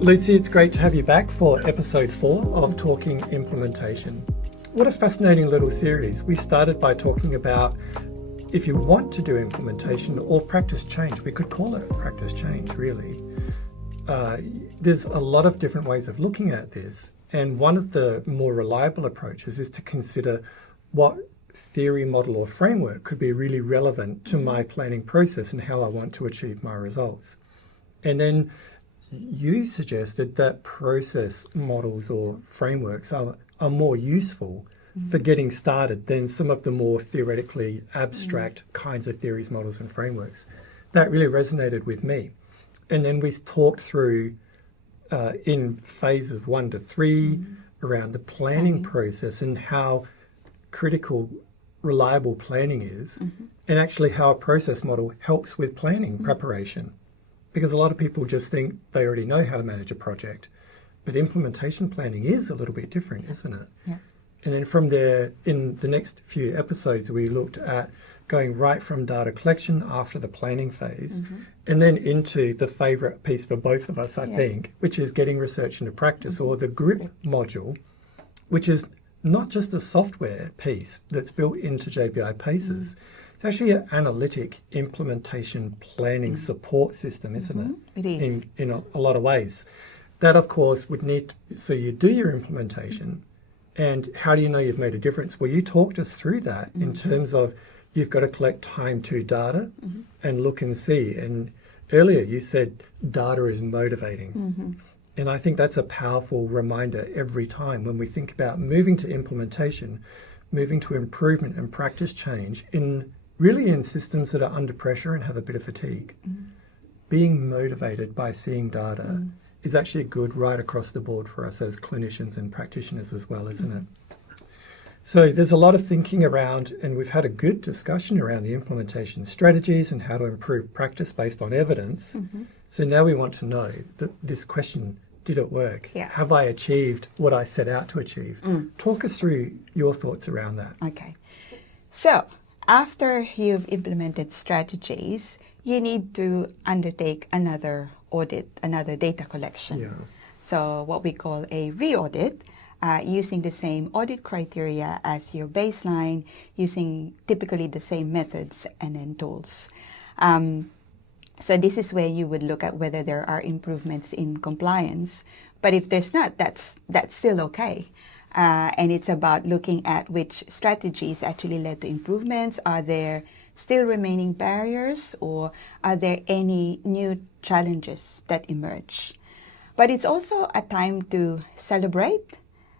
Lucy, it's great to have you back for episode 4 of Talking Implementation. What a fascinating little series. We started by talking about if you want to do implementation or practice change. We could call it practice change, really. There's a lot of different ways of looking at this, and one of the more reliable approaches is to consider what theory, model or framework could be really relevant to my planning process and how I want to achieve my results. And then you suggested that process models or frameworks are more useful for getting started than some of the more theoretically abstract kinds of theories, models and frameworks. That really resonated with me. And then we talked through in phases 1 to 3 around the planning process and how critical reliable planning is, and actually how a process model helps with planning preparation. Because a lot of people just think they already know how to manage a project, but implementation planning is a little bit different, isn't it? Yeah. And then from there, in the next few episodes, we looked at going right from data collection after the planning phase, and then into the favourite piece for both of us, I think, which is getting research into practice, or the GRIP module, which is not just a software piece that's built into JBI PACES. It's actually an analytic implementation planning support system, isn't it? It is. In a lot of ways. That, of course, would need, so you do your implementation, and how do you know you've made a difference? Well, you talked us through that in terms of you've got to collect time to data and look and see. And earlier you said data is motivating. And I think that's a powerful reminder every time when we think about moving to implementation, moving to improvement and practice change in systems that are under pressure and have a bit of fatigue. Being motivated by seeing data is actually good right across the board for us as clinicians and practitioners as well, isn't it? So there's a lot of thinking around, and we've had a good discussion around the implementation strategies and how to improve practice based on evidence. So now we want to know that this question, did it work? Yeah. Have I achieved what I set out to achieve? Talk us through your thoughts around that. Okay. So after you've implemented strategies, you need to undertake another audit, another data collection. Yeah. So what we call a re-audit, using the same audit criteria as your baseline, using typically the same methods and then tools. So this is where you would look at whether there are improvements in compliance. But if there's not, that's still okay. And it's about looking at which strategies actually led to improvements. Are there still remaining barriers, or are there any new challenges that emerge? But it's also a time to celebrate.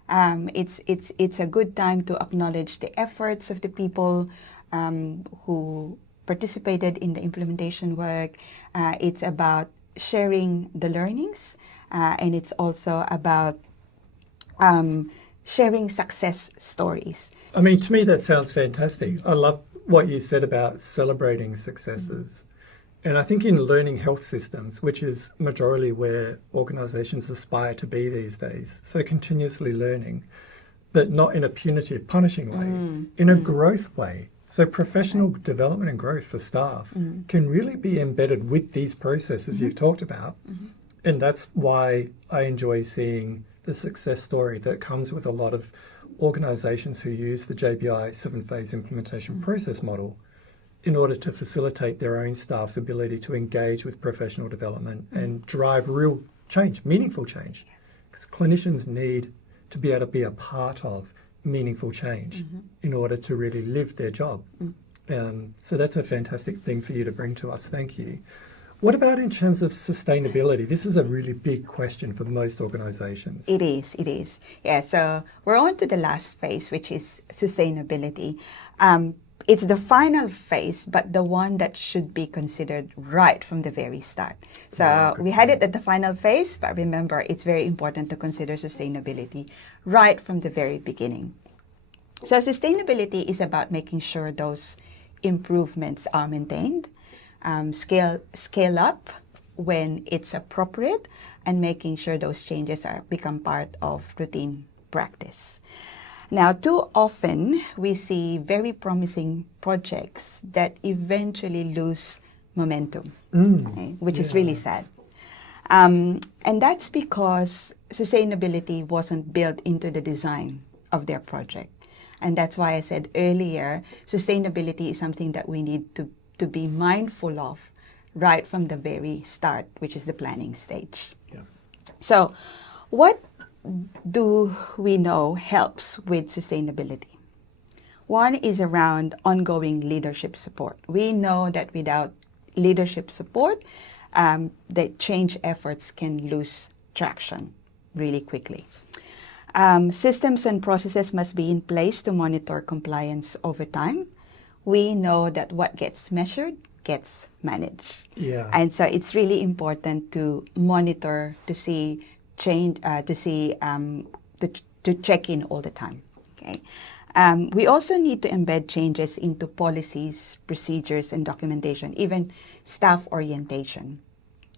It's a good time to acknowledge the efforts of the people who participated in the implementation work. It's about sharing the learnings, and it's also about sharing success stories. I mean, to me, that sounds fantastic. I love what you said about celebrating successes. And I think in learning health systems, which is majorly where organisations aspire to be these days, so continuously learning, but not in a punitive, punishing way, in a growth way. So professional development and growth for staff can really be embedded with these processes you've talked about. And that's why I enjoy seeing the success story that comes with a lot of organisations who use the JBI Seven-Phase Implementation Process model in order to facilitate their own staff's ability to engage with professional development and drive real change, meaningful change. Because clinicians need to be able to be a part of meaningful change in order to really live their job. So that's a fantastic thing for you to bring to us. Thank you. What about in terms of sustainability? This is a really big question for most organisations. It is. Yeah, so we're on to the last phase, which is sustainability. It's the final phase, but the one that should be considered right from the very start. So we had it at the final phase, but remember, it's very important to consider sustainability right from the very beginning. So sustainability is about making sure those improvements are maintained, scale up when it's appropriate, and making sure those changes become part of routine practice. Now, too often we see very promising projects that eventually lose momentum, which is really sad. And that's because sustainability wasn't built into the design of their project. And that's why I said earlier, sustainability is something that we need to be mindful of right from the very start, which is the planning stage. Yeah. So what do we know helps with sustainability? One is around ongoing leadership support. We know that without leadership support, the change efforts can lose traction really quickly. Systems and processes must be in place to monitor compliance over time. We know that what gets measured gets managed. Yeah. And so it's really important to monitor, to see change, to check in all the time. Okay. We also need to embed changes into policies, procedures, and documentation, even staff orientation.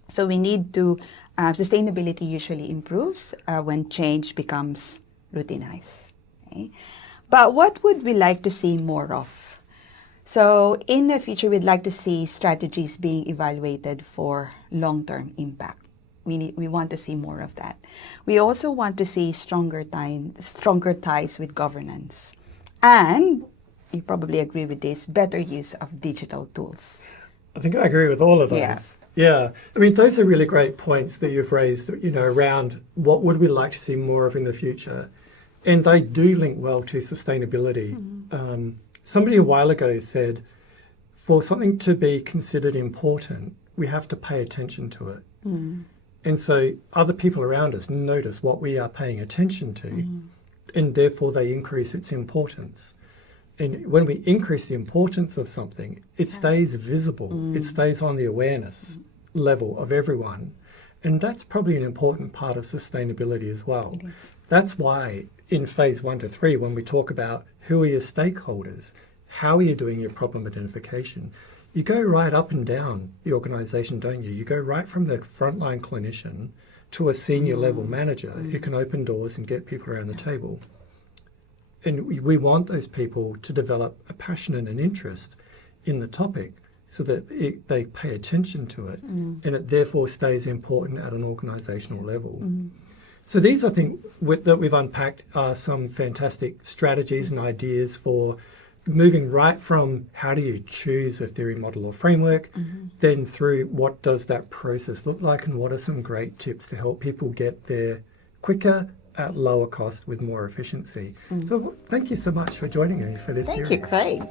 So we need to, sustainability usually improves when change becomes routinized. Okay? But what would we like to see more of? So in the future, we'd like to see strategies being evaluated for long-term impact. We want to see more of that. We also want to see stronger ties with governance. And, you probably agree with this, better use of digital tools. I think I agree with all of those. Yeah. Yeah. I mean, those are really great points that you've raised, around what would we like to see more of in the future. And they do link well to sustainability. Mm-hmm. Somebody a while ago said, for something to be considered important, we have to pay attention to it. Mm. And so other people around us notice what we are paying attention to, and therefore they increase its importance. And when we increase the importance of something, it stays visible. It stays on the awareness level of everyone. And that's probably an important part of sustainability as well. That's why in phase 1 to 3, when we talk about who are your stakeholders, how are you doing your problem identification, you go right up and down the organisation, don't you? You go right from the frontline clinician to a senior level manager who can open doors and get people around the table. And we want those people to develop a passion and an interest in the topic so that they pay attention to it, and it therefore stays important at an organisational level. So these, I think, that we've unpacked are some fantastic strategies and ideas for moving right from how do you choose a theory, model or framework, then through what does that process look like and what are some great tips to help people get there quicker, at lower cost with more efficiency. So thank you so much for joining me for this series. Thank you, Craig.